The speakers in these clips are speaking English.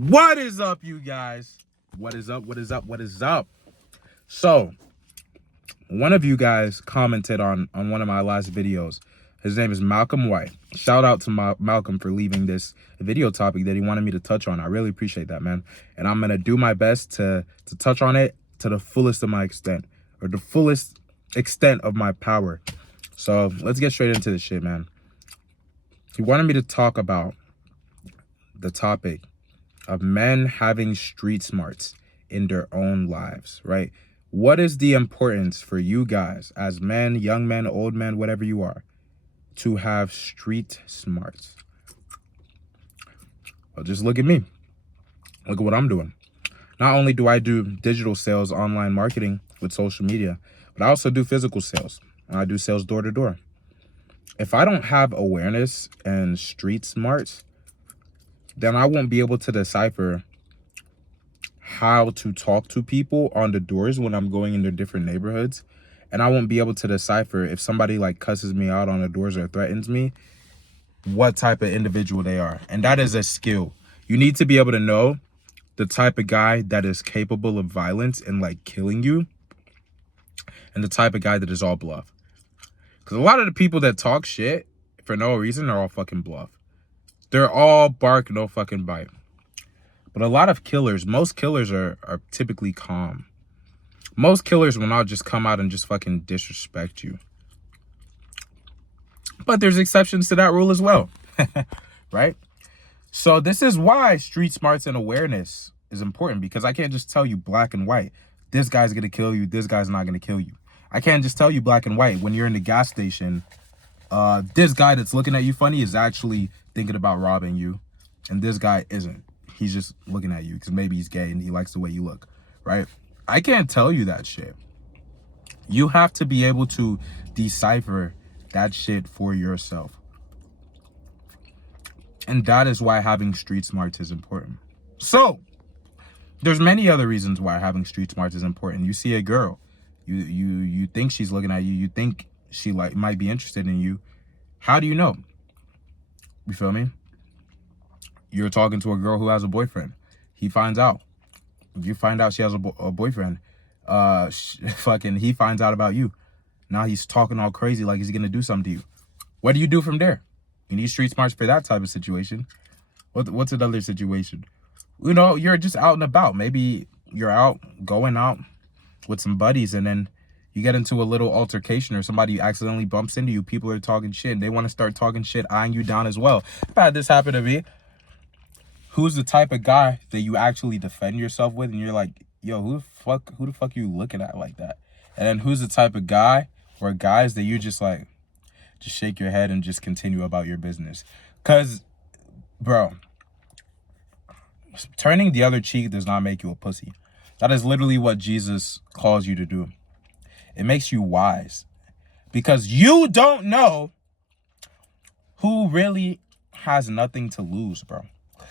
What is up, you guys? What is up? What is up? What is up? So, one of you guys commented on one of my last videos. His name is Malcolm White. Shout out to Malcolm for leaving this video topic that he wanted me to touch on. I really appreciate that, man. And I'm going to do my best to touch on it to the fullest of my extent, or the fullest extent of my power. So, let's get straight into this shit, man. He wanted me to talk about the topic of men having street smarts in their own lives, right? What is the importance for you guys as men, young men, old men, whatever you are, to have street smarts? Well, just look at me. Look at what I'm doing. Not only do I do digital sales, online marketing with social media, but I also do physical sales. And I do sales door to door. If I don't have awareness and street smarts, then I won't be able to decipher how to talk to people on the doors when I'm going into different neighborhoods. And I won't be able to decipher if somebody like cusses me out on the doors or threatens me, what type of individual they are. And that is a skill. You need to be able to know the type of guy that is capable of violence and like killing you, and the type of guy that is all bluff. Because a lot of the people that talk shit for no reason are all fucking bluff. They're all bark, no fucking bite. But a lot of killers, most killers are typically calm. Most killers will not just come out and just fucking disrespect you. But there's exceptions to that rule as well, right? So this is why street smarts and awareness is important, because I can't just tell you black and white. This guy's going to kill you. This guy's not going to kill you. I can't just tell you black and white. When you're in the gas station, this guy that's looking at you funny is actually thinking about robbing you. And this guy isn't. He's just looking at you because maybe he's gay and he likes the way you look, right? I can't tell you that shit. You have to be able to decipher that shit for yourself. And that is why having street smarts is important. So, there's many other reasons why having street smarts is important. You see a girl, you think she's looking at you, you think she might be interested in you. How do you know? You feel me? You're talking to a girl who has a boyfriend. He finds out. You find out she has a boyfriend. He finds out about you. Now he's talking all crazy like he's gonna do something to you. What do you do from there? You need street smarts for that type of situation. What's another situation? You know, you're just out and about. Maybe you're going out with some buddies, and then you get into a little altercation, or somebody accidentally bumps into you. People are talking shit, and they want to start talking shit, eyeing you down as well. I've had this happen to me. Who's the type of guy that you actually defend yourself with, and you're like, yo, who the fuck you looking at like that? And then who's the type of guy or guys that you just like, just shake your head and just continue about your business? Because, bro, turning the other cheek does not make you a pussy. That is literally what Jesus calls you to do. It makes you wise, because you don't know who really has nothing to lose, bro.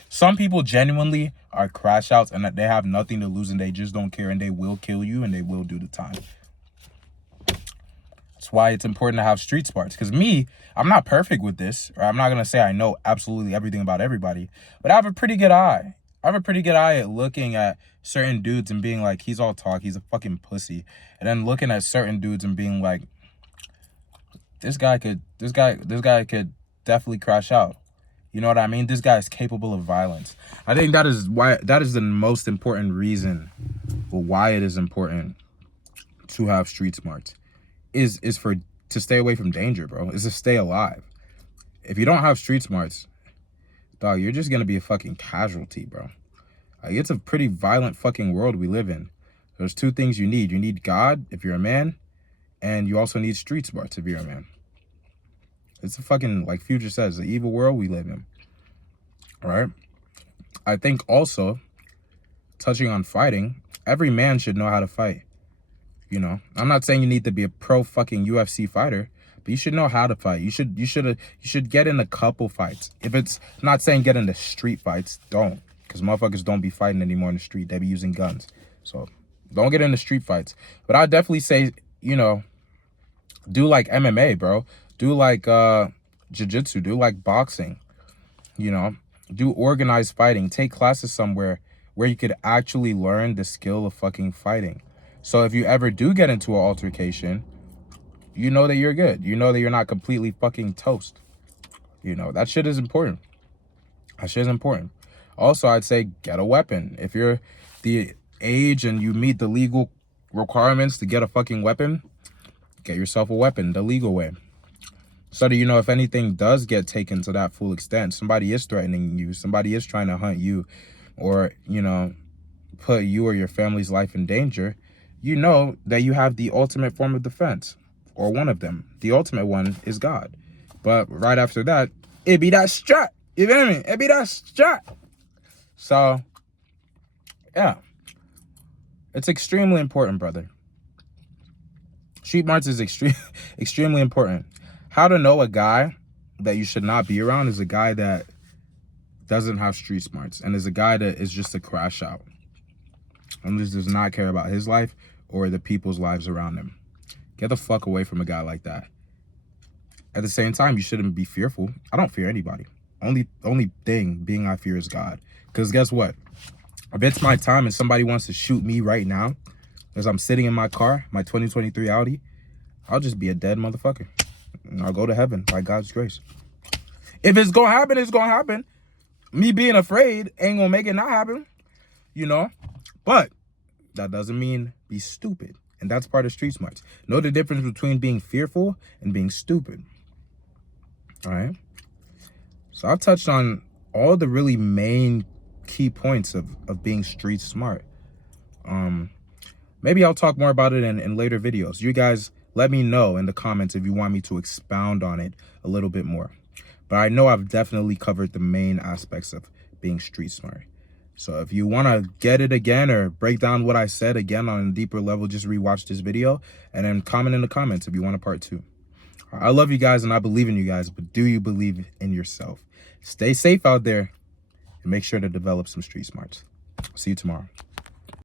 Some people genuinely are crash outs and that they have nothing to lose and they just don't care, and they will kill you and they will do the time. That's why it's important to have street smarts. Because me, I'm not perfect with this, or I'm not going to say I know absolutely everything about everybody, but I have a pretty good eye. I have a pretty good eye at looking at certain dudes and being like, he's all talk, he's a fucking pussy. And then looking at certain dudes and being like, this guy could definitely crash out. You know what I mean? This guy is capable of violence. I think that is the most important reason, or why it is important to have street smarts, is to stay away from danger, bro. Is to stay alive. If you don't have street smarts, dog, you're just gonna be a fucking casualty, bro. Like, it's a pretty violent fucking world we live in. There's two things you need. You need God if you're a man, and you also need street smarts if you're a man. It's a fucking, like Future says, the evil world we live in. All right? I think also, touching on fighting, every man should know how to fight. You know, I'm not saying you need to be a pro fucking UFC fighter, but you should know how to fight. You should get in a couple fights. If it's not saying get into street fights, don't. Because motherfuckers don't be fighting anymore in the street. They be using guns. So don't get into street fights. But I'd definitely say, you know, do like MMA, bro. Do like jiu-jitsu. Do like boxing. You know, Do organized fighting. Take classes somewhere where you could actually learn the skill of fucking fighting. So if you ever do get into an altercation, you know that you're good. You know that you're not completely fucking toast. You know, that shit is important. That shit is important. Also, I'd say get a weapon. If you're the age and you meet the legal requirements to get a fucking weapon, get yourself a weapon the legal way. So that you know if anything does get taken to that full extent, somebody is threatening you, somebody is trying to hunt you, or, you know, put you or your family's life in danger, you know that you have the ultimate form of defense, or one of them. The ultimate one is God. But right after that, it be that strap. You feel me? It be that strap. So, yeah. It's extremely important, brother. Street smarts is extremely important. How to know a guy that you should not be around is a guy that doesn't have street smarts, and is a guy that is just a crash out and just does not care about his life or the people's lives around him. Get the fuck away from a guy like that. At the same time, you shouldn't be fearful. I don't fear anybody. Only thing being I fear is God. Because guess what? If it's my time and somebody wants to shoot me right now as I'm sitting in my car, my 2023 Audi, I'll just be a dead motherfucker. And I'll go to heaven by God's grace. If it's gonna happen, it's gonna happen. Me being afraid ain't gonna make it not happen, you know? But that doesn't mean be stupid. And that's part of street smarts. Know the difference between being fearful and being stupid. All right? So I've touched on all the really main key points of being street smart. Maybe I'll talk more about it in later videos. You guys let me know in the comments if you want me to expound on it a little bit more. But I know I've definitely covered the main aspects of being street smart. So if you want to get it again or break down what I said again on a deeper level, just rewatch this video and then comment in the comments if you want a part 2. I love you guys and I believe in you guys, but do you believe in yourself? Stay safe out there and make sure to develop some street smarts. See you tomorrow.